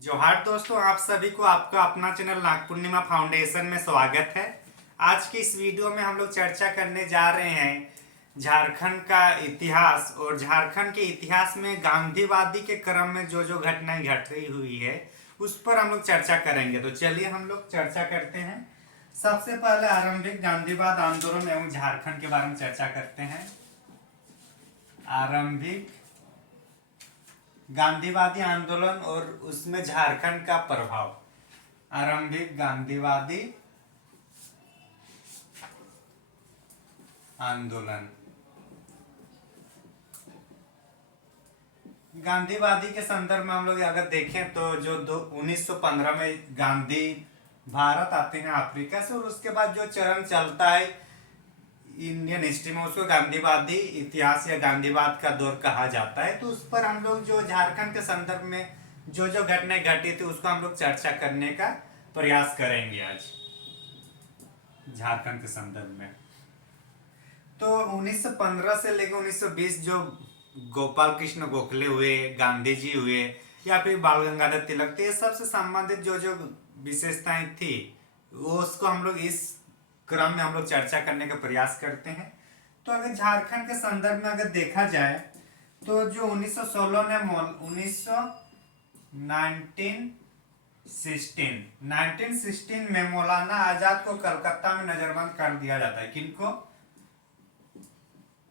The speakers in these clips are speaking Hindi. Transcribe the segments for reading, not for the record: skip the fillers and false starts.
जोहार दोस्तों, आप सभी को आपका अपना चैनल नाग पूर्णिमा फाउंडेशन में स्वागत है। आज की इस वीडियो में हम लोग चर्चा करने जा रहे हैं झारखंड का इतिहास और झारखंड के इतिहास में गांधीवादी के क्रम में जो जो घटनाएं घट रही हुई है उस पर हम लोग चर्चा करेंगे। तो चलिए हम लोग चर्चा करते हैं। सबसे पहले आरंभिक गांधीवाद आंदोलन एवं झारखंड के बारे में चर्चा करते हैं। आरंभिक गांधीवादी आंदोलन और उसमें झारखंड का प्रभाव। आरंभिक गांधीवादी आंदोलन। गांधीवादी के संदर्भ में हम लोग अगर देखें तो जो 1915 में गांधी भारत आते हैं अफ्रीका से, और उसके बाद जो चरण चलता है इंडियन हिस्ट्री में उसको गांधीवादी इतिहास या गांधीवाद का दौर कहा जाता है। तो उस पर हम लोग जो झारखंड के संदर्भ में जो जो घटनाएं घटी थी उसको हम लोग चर्चा करने का प्रयास करेंगे आज झारखंड के संदर्भ में। तो 1915 से लेकर 1920 जो गोपाल कृष्ण गोखले हुए, गांधी जी हुए या फिर बाल गंगाधर तिलक थे, ये सबसे संबंधित जो जो विशेषताएं थी वो उसको हम लोग इस क्रम में हम लोग चर्चा करने का प्रयास करते हैं। तो अगर झारखंड के संदर्भ में अगर देखा जाए तो जो 1916 ने 1916 में मौलाना आजाद को कलकत्ता में नजरबंद कर दिया जाता है। किनको?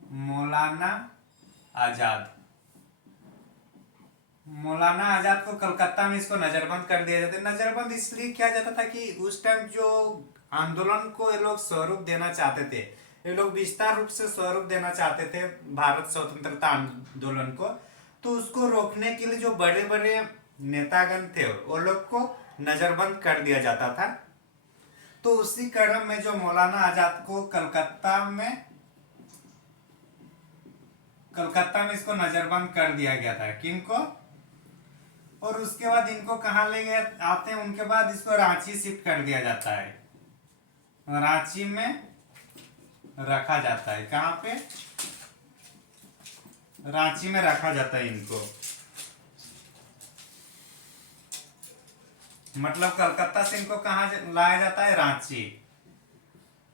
मौलाना आजाद को कलकत्ता में इसको नजरबंद कर दिया जाता है। नजरबंद इसलिए किया जाता था कि उस टाइम जो आंदोलन को ये लोग स्वरूप देना चाहते थे, ये लोग विस्तार रूप से स्वरूप देना चाहते थे भारत स्वतंत्रता आंदोलन को, तो उसको रोकने के लिए जो बड़े बड़े नेतागण थे वो लोग को नजरबंद कर दिया जाता था। तो उसी क्रम में जो मौलाना आजाद को कलकत्ता में इसको नजरबंद कर दिया गया था। किनको? और उसके बाद इनको कहाँ ले गए आते हैं, उनके बाद इसको रांची शिफ्ट कर दिया जाता है। रांची में रखा जाता है। कहाँ पे? रांची में रखा जाता है इनको। मतलब कलकत्ता से इनको कहाँ लाया जाता है? रांची।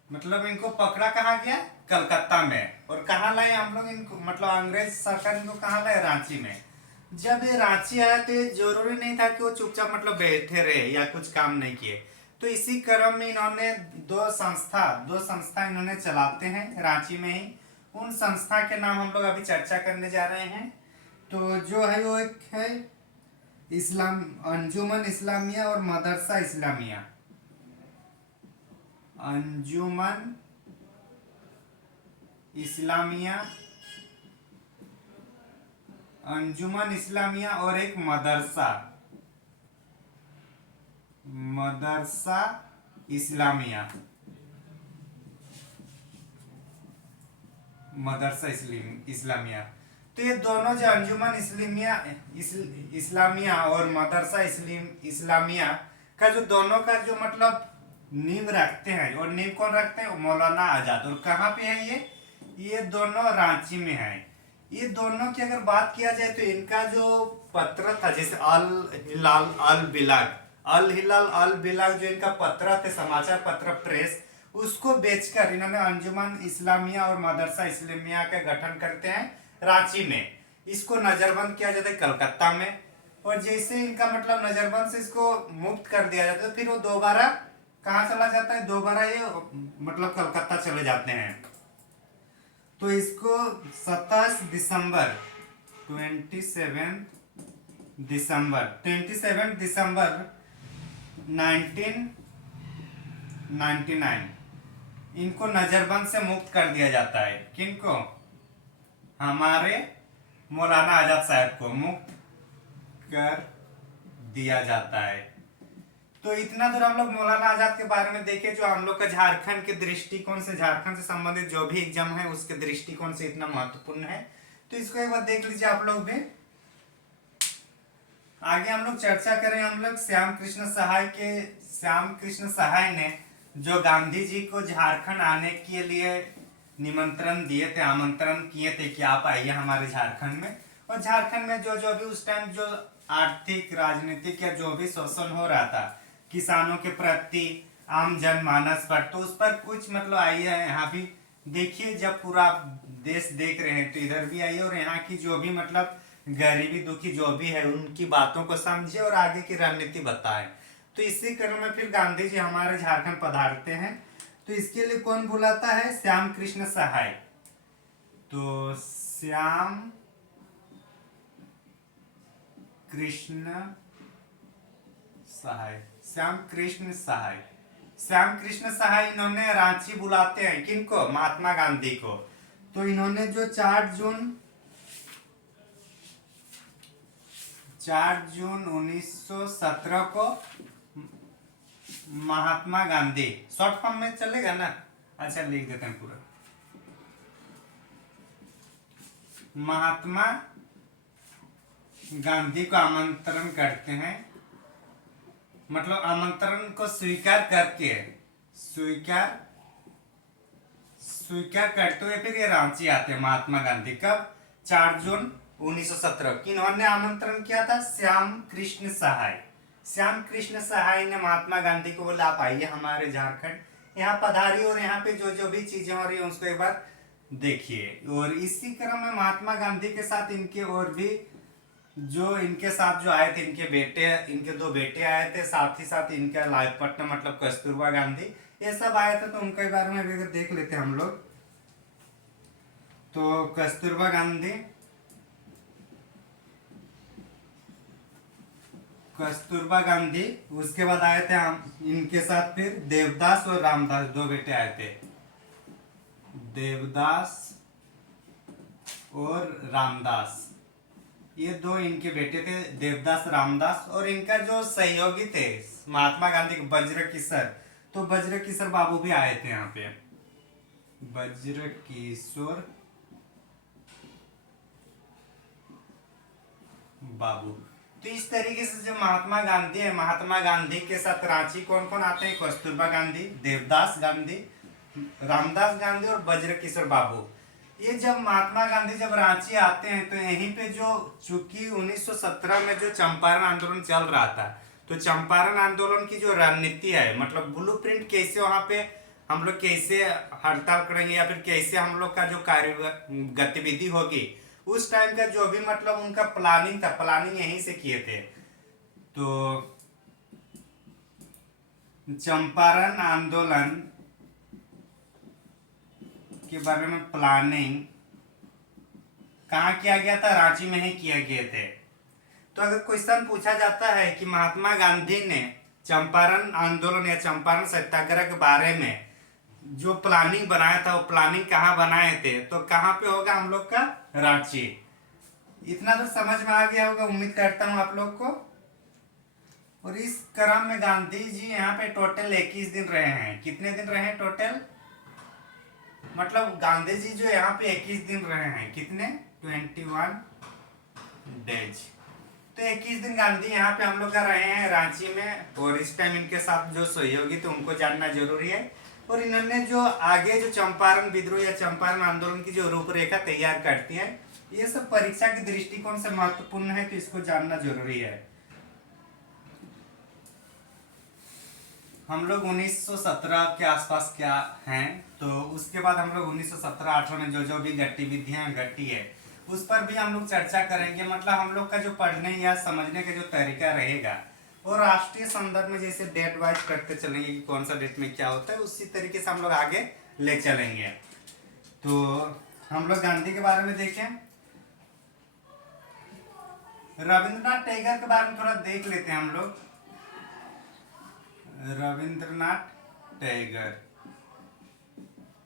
मतलब इनको पकड़ा कहाँ गया? कलकत्ता में। और कहाँ लाए हम लोग इनको? मतलब अंग्रेज सरकार इनको कहाँ लाए? रांची में। जब ये रांची आया तो जरूरी नहीं था कि वो चुपचाप मतलब बैठे रहे या कुछ काम नहीं किए। तो इसी क्रम में इन्होंने दो संस्था इन्होंने चलाते हैं रांची में ही। उन संस्था के नाम हम लोग अभी चर्चा करने जा रहे हैं। तो जो है वो एक है अंजुमन इस्लामिया और मदरसा इस्लामिया। अंजुमन इस्लामिया और एक मदरसा इस्लामिया। तो ये दोनों जो अंजुमन इस्लामिया और मदरसा इस्लामिया का जो दोनों का जो मतलब नींव रखते हैं, और नींव कौन रखते हैं? मौलाना आजाद। और कहाँ पे है ये दोनों रांची में है। ये दोनों की अगर बात किया जाए तो इनका जो पत्र था, जैसे अल हिलाल अल बिलाग जो इनका पत्र थे, समाचार पत्र प्रेस, उसको बेचकर इन्होंने अंजुमन इस्लामिया और मदरसा इस्लामिया का गठन करते हैं रांची में। इसको नजरबंद किया जाता है कलकत्ता में, और जैसे इनका मतलब नजरबंद से इसको मुक्त कर दिया जाता है, फिर वो दोबारा कहाँ चला जाता है? दोबारा ये मतलब कलकत्ता चले जाते हैं। तो इसको 27 दिसंबर 1999 इनको नजरबंद से मुक्त कर दिया जाता है। किनको? हमारे मौलाना आजाद साहब को मुक्त कर दिया जाता है। तो इतना दूर हम लोग मौलाना आजाद के बारे में देखे, जो हम लोग का झारखंड के दृष्टिकोण से, झारखंड से संबंधित जो भी एग्जाम है उसके दृष्टिकोण से इतना महत्वपूर्ण है। तो इसको एक बार देख लीजिए आप लोग भी। आगे हम लोग चर्चा करें। हम लोग श्याम कृष्ण सहाय ने जो गांधी जी को झारखंड आने के लिए निमंत्रण दिए थे, आमंत्रण किए थे कि आप आइए हमारे झारखंड में, और झारखंड में जो जो भी उस टाइम जो आर्थिक राजनीतिक या जो भी शोषण हो रहा था किसानों के प्रति, आम जनमानस पर, तो उस पर कुछ मतलब आइए यहाँ भी देखिए। जब पूरा देश देख रहे हैं तो इधर भी आइए और यहाँ की जो भी मतलब गरीबी दुखी जो भी है उनकी बातों को समझिए और आगे की रणनीति बताएं। तो इसी क्रम में फिर गांधी जी हमारे झारखंड पधारते हैं। तो इसके लिए कौन बुलाता है? श्याम कृष्ण सहाय। तो श्याम कृष्ण सहाय, श्याम कृष्ण सहाय, श्याम कृष्ण सहाय इन्होंने रांची बुलाते हैं किनको? महात्मा गांधी को। तो इन्होंने जो 4 जून 1917 को महात्मा गांधी, शॉर्ट फॉर्म में चलेगा ना? अच्छा लिख देते हैं पूरा। महात्मा गांधी को आमंत्रण करते हैं, मतलब आमंत्रण को स्वीकार करते हुए फिर ये रांची आते हैं महात्मा गांधी। कब? 4 जून 1917। किन्होंने आमंत्रण किया था? श्याम कृष्ण सहाय। श्याम कृष्ण सहाय ने महात्मा गांधी को बोला आप आइए हमारे झारखंड, यहाँ पधारिए और यहाँ पे जो जो भी चीजें हो रही है उसको एक बार देखिए। और इसी क्रम में महात्मा गांधी के साथ इनके और भी जो इनके साथ जो आए थे इनके बेटे, इनके 2 बेटे आए थे, साथ ही साथ इनका लाजपत मतलब कस्तूरबा गांधी, ये सब आए थे। तो उनके बारे में भी अगर देख लेते हैं हम लोग। तो कस्तूरबा गांधी, उसके बाद आए थे हम इनके साथ फिर देवदास और रामदास, 2 बेटे आए थे, देवदास और रामदास। ये 2 इनके बेटे थे, देवदास रामदास। और इनका जो सहयोगी थे महात्मा गांधी के, बज्रकिशोर, तो बज्रकिशोर बाबू भी आए थे यहाँ पे, बज्रकिशोर बाबू। तो इस तरीके से जो महात्मा गांधी है, महात्मा गांधी के साथ रांची कौन कौन आते हैं? कस्तूरबा गांधी, देवदास गांधी, रामदास गांधी और बज्रकिशोर बाबू। ये जब महात्मा गांधी जब रांची आते हैं तो यहीं पे जो चूंकि 1917 में जो चंपारण आंदोलन चल रहा था, तो चंपारण आंदोलन की जो रणनीति है, मतलब ब्लूप्रिंट कैसे वहां पे हम लोग कैसे हड़ताल करेंगे या फिर कैसे हम लोग का जो कार्य गतिविधि होगी, उस टाइम का जो भी मतलब उनका प्लानिंग था, प्लानिंग यहीं से किए थे। तो चंपारण आंदोलन के बारे में प्लानिंग कहाँ किया गया था? रांची में ही किया गए थे। तो अगर क्वेश्चन पूछा जाता है कि महात्मा गांधी ने चंपारण आंदोलन या चंपारण सत्याग्रह के बारे में जो प्लानिंग बनाया था, वो प्लानिंग कहाँ बनाए थे? तो कहाँ पे होगा हम लोग का? रांची। इतना तो समझ में आ गया होगा, उम्मीद करता हूँ आप लोग को। और इस क्रम में गांधी जी यहाँ पे टोटल 21 दिन रहे हैं। कितने दिन रहे हैं टोटल? मतलब गांधी जी जो यहाँ पे 21 दिन रहे हैं, कितने? 21 डेज। तो 21 दिन गांधी यहाँ पे हम लोग का रहे हैं रांची में। और इस टाइम इनके साथ जो सहयोगी थे उनको जानना जरूरी है। और इन्होंने जो आगे जो चंपारण विद्रोह या चंपारण आंदोलन की जो रूपरेखा तैयार करती है, ये सब परीक्षा के दृष्टिकोण से महत्वपूर्ण है, तो इसको जानना जरूरी है। हम लोग 1917 के आसपास क्या हैं, तो उसके बाद हम लोग 1917-18 में जो जो भी गतिविधियां घटी है उस पर भी हम लोग चर्चा करेंगे। मतलब हम लोग का जो पढ़ने या समझने का जो तरीका रहेगा और राष्ट्रीय संदर्भ में जैसे डेट वाइज करते चलेंगे कि कौन सा डेट में क्या होता है, उसी तरीके से हम लोग आगे ले चलेंगे। तो हम लोग गांधी के बारे में देखें, रविंद्रनाथ टैगोर के बारे में थोड़ा देख लेते हैं हम लोग। रविंद्रनाथ टैगोर,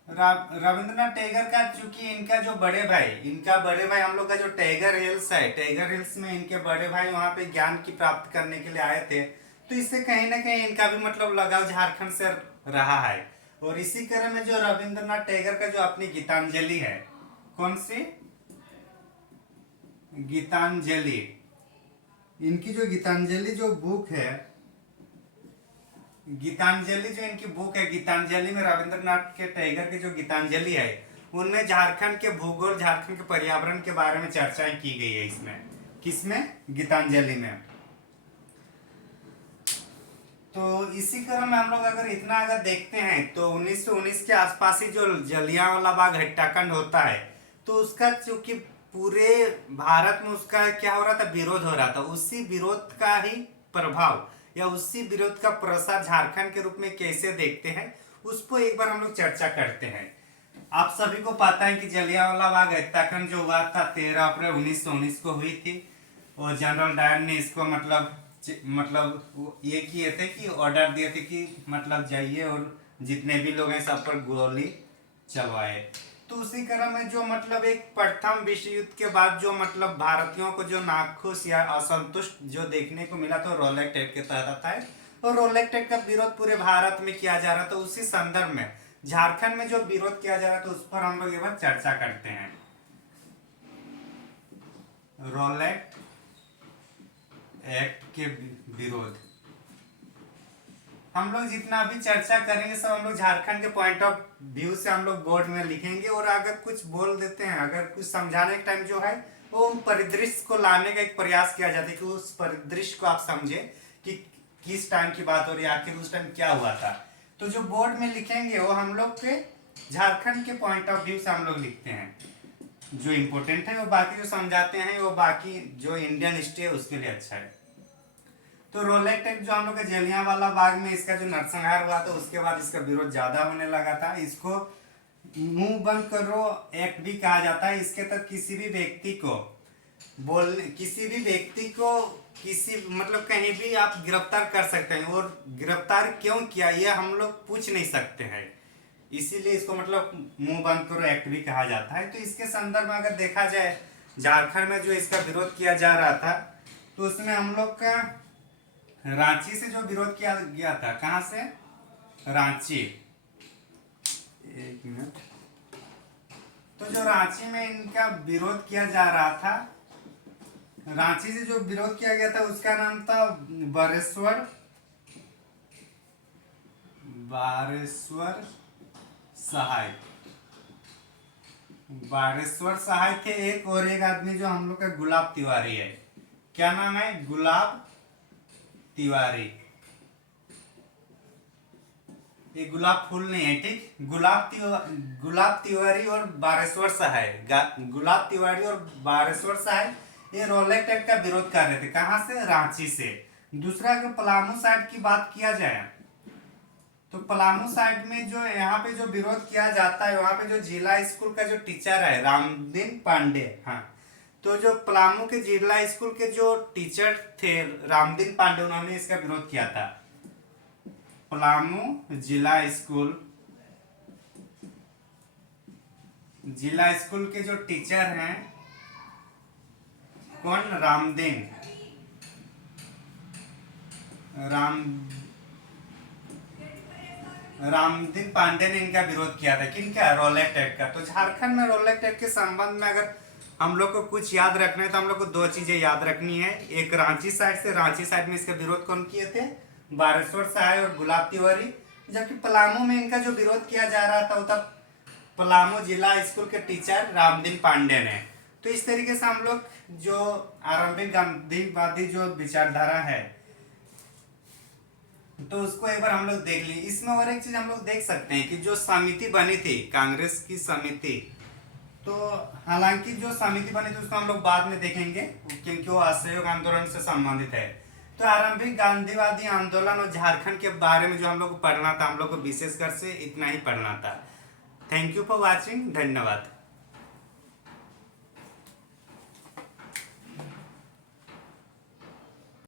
रविंद्रनाथ टैगोर का चूंकि इनका बड़े भाई हम लोग का जो टैगोर हिल्स है, टैगोर हिल्स में इनके बड़े भाई वहां पे ज्ञान की प्राप्ति करने के लिए आए थे। तो इससे कहीं ना कहीं इनका भी मतलब लगाव झारखंड से रहा है। और इसी क्रम में जो रविंद्रनाथ टैगोर का जो अपनी गीतांजलि है, कौन सी? गीतांजलि। इनकी जो गीतांजलि जो बुक है, गीतांजलि जो इनकी बुक है, गीतांजलि में रविंद्रनाथ के टैगोर की जो गीतांजलि है, उनमें झारखंड के भूगोल, झारखंड के पर्यावरण के बारे में चर्चाएं की गई है इसमें। किसमें, गीतांजलि में। तो इसी क्रम में हम लोग अगर इतना अगर देखते हैं तो 1919 के आसपास ही जो जलियांवाला बाग हत्याकांड होता है, तो उसका चूंकि पूरे भारत में उसका क्या हो रहा था, विरोध हो रहा था, उसी विरोध का ही प्रभाव या उसी विरोध का प्रसार झारखंड के रूप में कैसे देखते हैं, उसको एक बार हम लोग चर्चा करते हैं। आप सभी को पता है कि जलियांवाला बाग हत्याकांड जो हुआ था 13 अप्रैल 1919 को हुई थी, और जनरल डायर ने इसको मतलब ये किए थे कि ऑर्डर दिए थे कि मतलब जाइए और जितने भी लोग हैं सब पर गोली चलवाए। तो उसी क्रम में जो मतलब एक प्रथम विश्व युद्ध के बाद जो मतलब भारतीयों को जो नाखुश या असंतुष्ट जो देखने को मिला तो रोलेक्ट एक्ट के तहत आता है, और रोलेक्ट एक्ट का विरोध पूरे भारत में किया जा रहा था। उसी संदर्भ में झारखंड में जो विरोध किया जा रहा था उस पर हम लोग एक बार चर्चा करते हैं। रोलेक्ट एक्ट के विरोध हम लोग जितना भी चर्चा करेंगे सब हम लोग झारखंड के पॉइंट ऑफ व्यू से हम लोग बोर्ड में लिखेंगे, और अगर कुछ बोल देते हैं, अगर कुछ समझाने के टाइम जो है वो उन परिदृश्य को लाने का एक प्रयास किया जाता है कि उस परिदृश्य को आप समझे कि किस टाइम की बात हो रही है, आखिर उस टाइम क्या हुआ था। तो जो बोर्ड में लिखेंगे वो हम लोग के झारखंड के पॉइंट ऑफ व्यू से हम लोग लिखते हैं, जो इम्पोर्टेंट है, वो बाकी जो समझाते हैं वो बाकी जो इंडियन हिस्ट्री है उसके लिए अच्छा है। तो रोलेक्ट एक्ट जो हम लोग के जलियांवाला बाग में इसका जो नरसंहार हुआ था उसके बाद इसका विरोध ज्यादा होने लगा था। इसको मुंह बंद करो एक्ट भी कहा जाता है। इसके तहत किसी भी व्यक्ति को किसी मतलब कहीं भी आप गिरफ्तार कर सकते हैं, और गिरफ्तार क्यों किया ये हम लोग पूछ नहीं सकते हैं, इसीलिए इसको मतलब मुंह बंद करो एक्ट भी कहा जाता है। तो इसके संदर्भ में अगर देखा जाए झारखंड में जो इसका विरोध किया जा रहा था, तो उसमें हम लोग का रांची से जो विरोध किया गया था, कहां से, रांची, एक मिनट। तो जो रांची में इनका विरोध किया जा रहा था, रांची से जो विरोध किया गया था उसका नाम था बारेश्वर सहाय। बारेश्वर सहाय थे एक, और एक आदमी जो हम लोग का गुलाब तिवारी है। क्या नाम है, गुलाब तिवारी। ये गुलाब फूल नहीं है, ठीक, गुलाब तिवारी और बारेश्वर सहाय, गुलाब तिवारी और बारेश्वर सहाय ये रोलेक्ट एक्ट का विरोध कर रहे थे। कहां से, रांची से। दूसरा अगर पलामू साइड की बात किया जाए तो पलामू साइड में जो यहाँ पे जो विरोध किया जाता है, वहां पे जो जिला स्कूल का जो टीचर है रामदीन पांडे, हाँ, तो जो पलामू के जिला स्कूल के जो टीचर थे रामदीन पांडे, उन्होंने इसका विरोध किया था। पलामू जिला स्कूल के जो टीचर हैं, कौन, रामदीन पांडे ने इनका विरोध किया था। किनका, रोलेक्ट एक्ट का। तो झारखंड में रोलेक्ट एक्ट के संबंध में अगर हम लोग को कुछ याद रखना है तो हम लोग को दो चीजें याद रखनी है। एक रांची साइड में इसका विरोध कौन किए थे, बारेश्वर सहाय और गुलाब तिवारी। जबकि पलामू में इनका जो विरोध किया जा रहा था वो था पलामू जिला स्कूल के टीचर रामदीन पांडे ने। तो इस तरीके से हम लोग जो आरंभिक गांधीवादी जो विचारधारा है तो उसको एक बार हम लोग देख लिए। इसमें और एक चीज हम लोग देख सकते हैं कि जो समिति बनी थी, कांग्रेस की समिति, तो हालांकि जो समिति बनी थी उसको हम लोग बाद में देखेंगे क्योंकि वो असहयोग आंदोलन से संबंधित है। तो आरंभिक गांधीवादी आंदोलन और झारखंड के बारे में जो हम लोग को पढ़ना था, हम लोग को विशेषकर से इतना ही पढ़ना था। थैंक यू फॉर वॉचिंग, धन्यवाद।